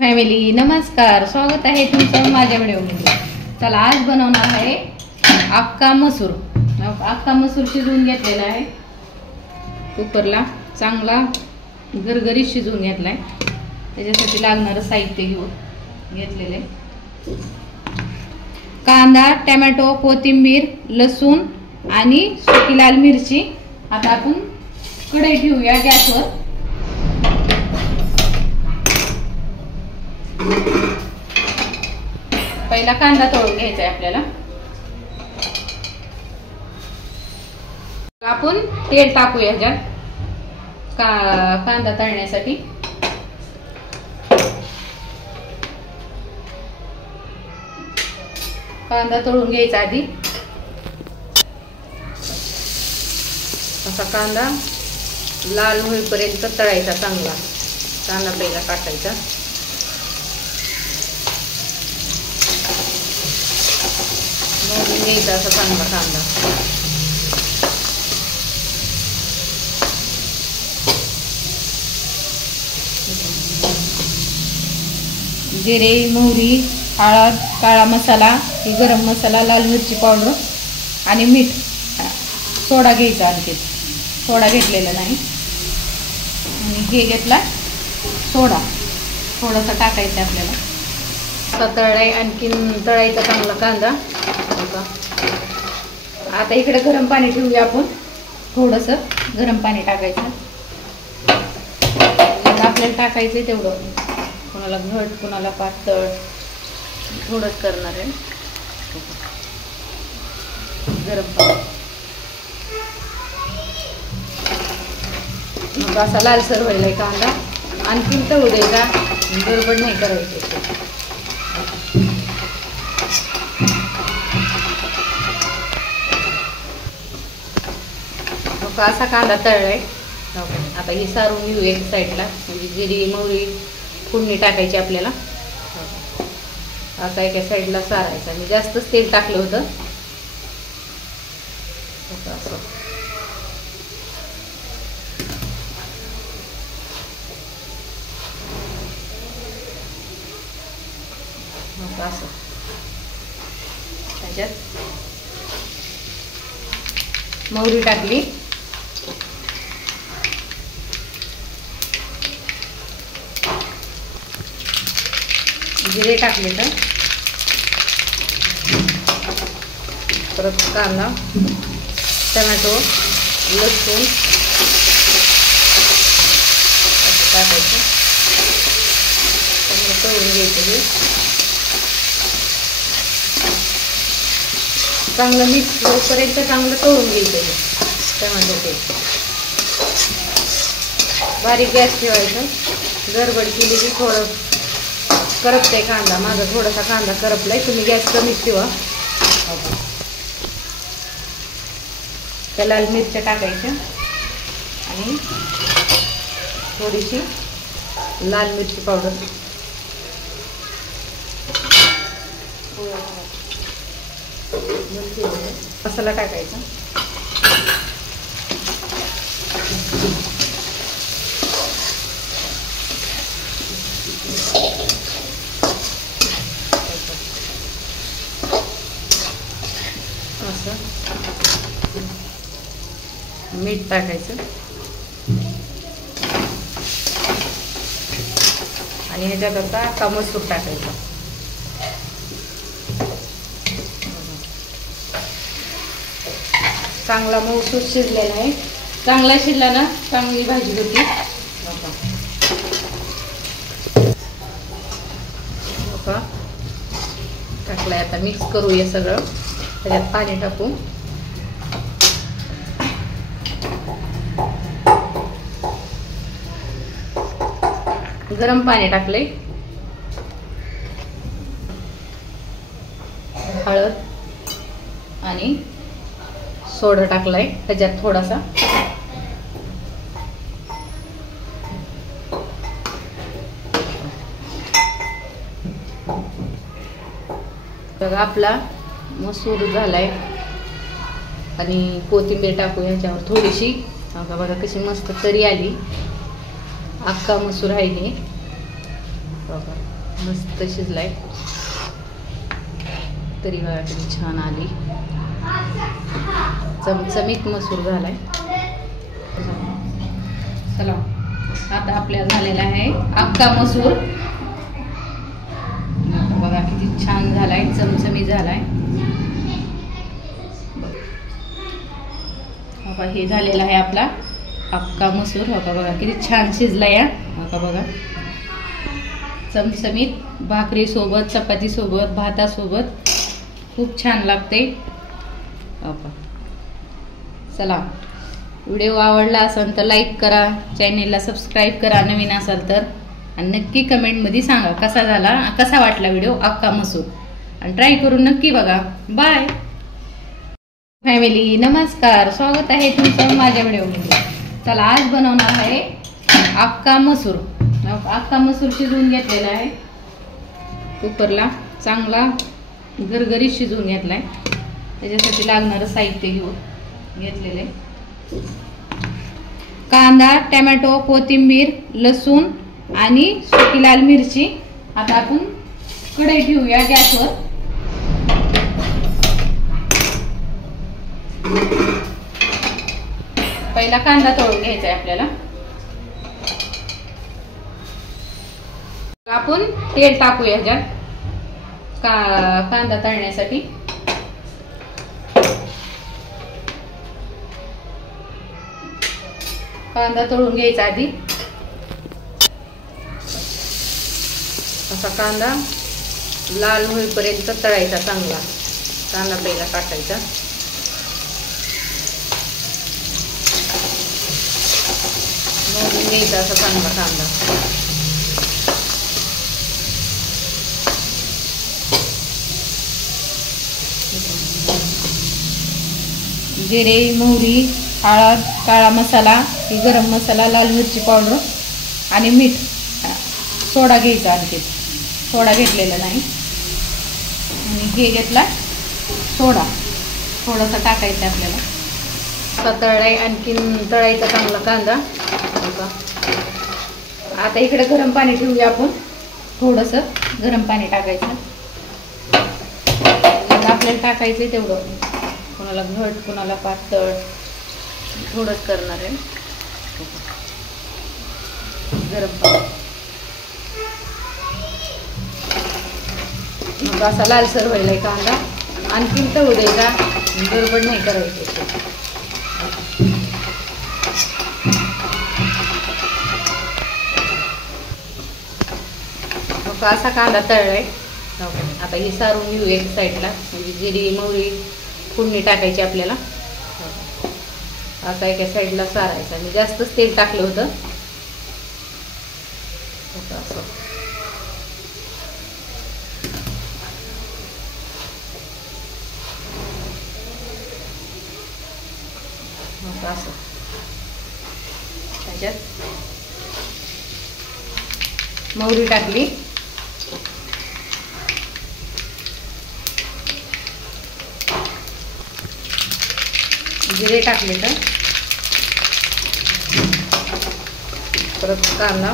Family नमस्कार, स्वागत आहे तुमचं माझ्या व्हिडिओमध्ये. चला आज बनवणार आहे अख्खा मसूर. अख्खा मसूर शिजवून घेतलेला आहे कुकरला, चांगला गरगरीत शिजवून घेतलाय. त्याच्यासाठी लागणारं साहित्य घेतलेलं आहे: कांदा, टोमॅटो, कोथिंबीर, लसूण आणि सुकी लाल मिरची. आता आपण कढई ठेवूया गॅसवर. पहिला कांदा तळून घ्यायचा आहे आपल्याला. आपण तेल टाकूया ह्याच्यात कांदा तळण्यासाठी. कांदा तळून घ्यायचा आधी. असा कांदा लाल होईपर्यंत तळायचा चांगला. कांदा पहिला टाकायचा. मोडून घ्यायचा असा चांगला कांदा. जिरे, मोहरी, हळद, काळा मसाला, गरम मसाला, लाल मिरची पावडर आणि मीठ. सोडा घ्यायचा. आणखी सोडा घेतलेला नाही आणि हे घेतला सोडा. थोडासा टाकायचा आपल्याला. तळाय आणखीन तळायचा चांगला कांदा. आता इकडे गरम पाणी ठेवूया आपण. थोडंसं गरम पाणी टाकायचं. आपल्याला टाकायचं तेवढं, कोणाला घट कोणाला पातळ, थोडंच करणार आहे गरम पाणी. मग असा लालसर व्हायला कांदा. आणखीन तळू द्यायचा, गडबड नाही करायची. असा कांदा तळलाय. आता हे सारून घेऊ एक साईडला. म्हणजे जिरी मोहरी फोडणी टाकायची आपल्याला. असा एका साईडला सारायचा. मी जास्तच तेल टाकलं होतं. असं असं त्याच्यात मोहरी टाकली. जिरे टाकले तर परत कांदा, टोमॅटो, लसूण टाकायचं. तळून घ्यायचं. हे चांगलं मिक्स होईपर्यंत चांगलं तळून घ्यायचं. टोमॅटो ते बारीक गॅस ठेवायचं. गडबड केली की थोडं करपतंय कांदा. माझा थोडासा कांदा करपलाय. तुम्ही गॅस कमीच ठेवा. त्या लाल मिरच्या टाकायच्या आणि थोडीशी लाल मिरची पावडर. मसाला टाकायचा. मीठ टाकायचं आणि ह्याच्यात आता अख्खा मसूर टाकायचा. चांगला मसूर शिजलेला आहे. चांगला शिजला ना चांगली भाजी होती. टाकलाय. आता मिक्स करूया सगळं. त्याच्यात पाणी टाकू. गरम पाणी टाकले. हळद आणि सोडा टाकलाय त्याच्यात थोडासा. बघा आपला मसूर झालाय. आणि कोथिंबीर टाकू ह्याच्यावर थोडीशी. बघा कशी मस्त तरी आली. अख्खा मसूर आहे हे. बघा मस्त शिजलाय, तरी बघा किती छान आली, चमचमीत मसूर झालाय. चला आता आपल्या झालेला आहे अख्खा मसूर. बघा किती छान झालाय, चमचमीत झालाय. बघा हे झालेला आहे आपला अख्खा मसूर. बघा किती छान शिजला या. बघा चमचमीत भाकरी सोबत, चपाती सोबत, भातासोबत खूप छान लागते. चला व्हिडिओ आवडला असेल तर लाईक करा, चॅनेलला सबस्क्राईब करा नवीन असाल तर, आणि नक्की कमेंटमध्ये सांगा कसा झाला, कसा वाटला व्हिडिओ अख्खा मसूर, आणि ट्राय करून नक्की बघा. बाय फॅमिली, नमस्कार, स्वागत आहे तुमचं माझ्या व्हिडिओमध्ये. चला आज बनवणार आहे अख्खा मसूर. अख्खा मसूर शिजवून घेतलेला आहे कुकरला, चांगला गरगरीत शिजवून घेतलाय. त्याच्यासाठी लागणारं साहित्य घेतलेले कांदा, टोमॅटो, कोथिंबीर, लसूण आणि सुकी लाल मिरची. आता आपण कढई ठेवूया गॅसवर. पहिला कांदा तळून घ्यायचा आहे आपल्याला. आपण तेल टाकूया ह्याच्यात कांदा तळण्यासाठी. कांदा तळून घ्यायचा आधी. असा कांदा लाल होईपर्यंत तळायचा चांगला. कांदा पहिला टाकायचा. भाजून घ्यायचा असा चांगला कांदा. जिरे, मोहरी, हळद, काळा मसाला, गरम मसाला, लाल मिरची पावडर आणि मीठ, सोडा घ्यायचा. आधी सोडा घेतलेला नाही, आणि हे घेतला सोडा, थोडासा टाकायचा आपल्याला. तळाय आणखीन तळायचा चांगला कांदा. आता इकडे गरम पाणी ठेवूया आपण. थोडंसं गरम पाणी टाकायचं. आपल्याला टाकायचं तेवढं, कोणाला घट कोणाला पातळ, थोडंच करणार आहे गरम पाणी. मग असा लालसर व्हायला कांदा, आणखीन तळू द्यायचा, गडबड नाही करायची. मग असा कांदा तळलाय. आता हे सारून घेऊ एक साईडला. म्हणजे जिरी, मोहरी फोडणी टाकायची आपल्याला. असा एका साईडला सारायचा. मी जास्तच तेल टाकलं होतं. असं असं त्याच्यात मोहरी टाकली, जिरे टाकले, तर परत कांदा,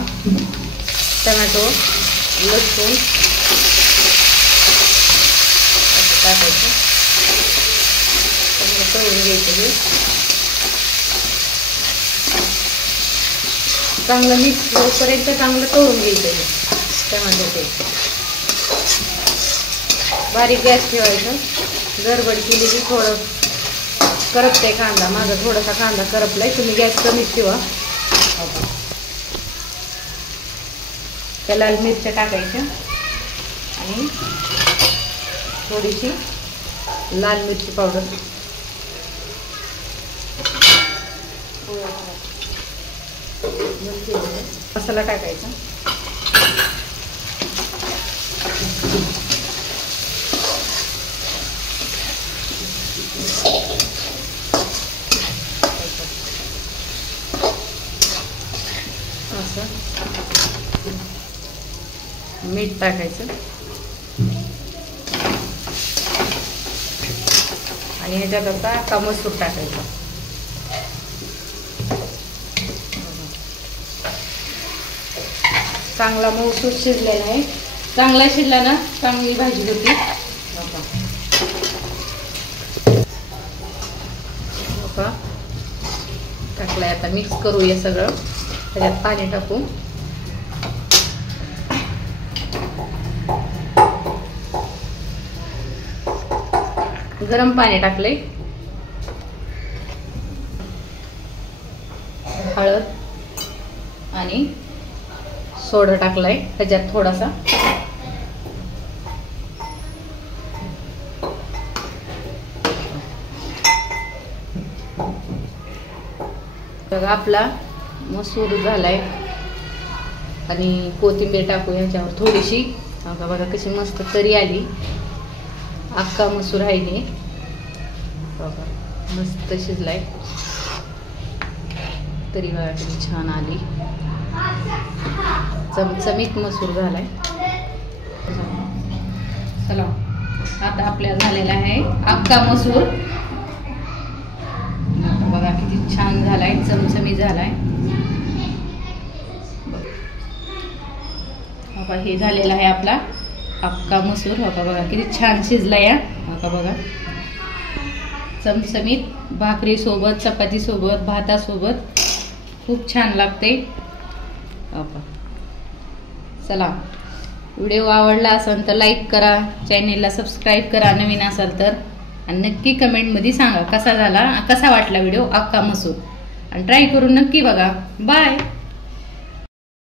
टोमॅटो, लसूण टाकायचं. चांगलं तळून घ्यायचं. हे चांगलं मिक्स होईपर्यंत चांगलं तळून घ्यायचं. टोमॅटो ते बारीक गॅस ठेवायचं. गडबड केली की थोडं करपते कांदा. माझा थोडासा कांदा करपलाय. तुम्ही गॅस कमीच ठेवा. त्या लाल मिरच्या टाकायच्या आणि थोडीशी लाल मिरची पावडर, मसाला टाकायचा. मीठ टाकायचं आणि ह्याच्यात आता अख्खा मसूर टाकायचा. चांगला मऊसूत शिजलेला आहे. चांगला शिजला ना चांगली भाजी होती. टाकलंय. आता मिक्स करूया सगळं. त्याच्यात पाणी टाकू. गरम पाणी टाकले. हळद आणि सोडा टाकलाय त्याच्यात थोडासा. बघा आपला मसूर झालाय. आणि कोथिंबीर टाकू ह्याच्यावर थोडीशी. बघा कशी मस्त तरी आली. अख्खा मसूर आहे हे. बघा मस्त शिजलाय. तरी बघा किती छान आली. चमचमीत मसूर झालाय. चला आता आपल्या झालेला आहे अख्खा मसूर. बघा किती छान झालाय. चमचमीत झालाय. बघा हे झालेला आहे आपला अख्खा मसूर. बघा किती छान शिजलाय. बघा चमचमीत भाकरी सोबत, चपाती सोबत, भातासोबत खूप छान लागते. चला व्हिडिओ आवडला असेल तर लाईक करा, चॅनेलला सबस्क्राईब करा नवीन असाल तर. आणि नक्की कमेंटमध्ये सांगा कसा झाला, कसा वाटला व्हिडिओ अख्खा मसूर. आणि ट्राय करून नक्की बघा. बाय.